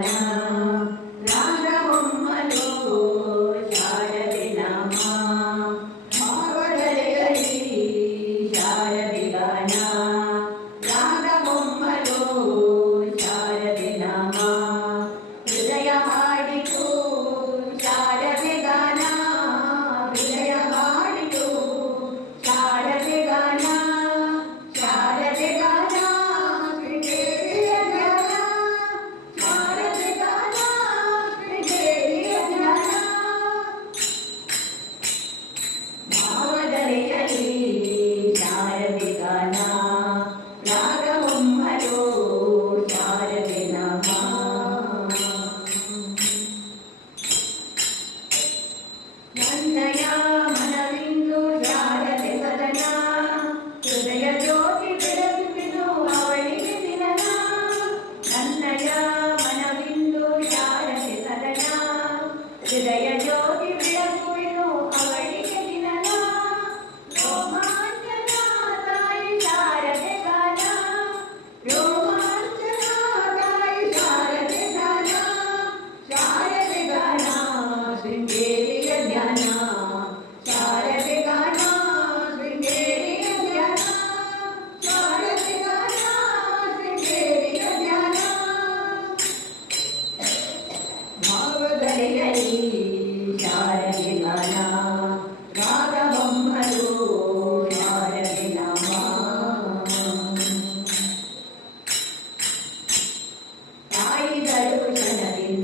Thank you. Thank you.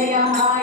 Isaiah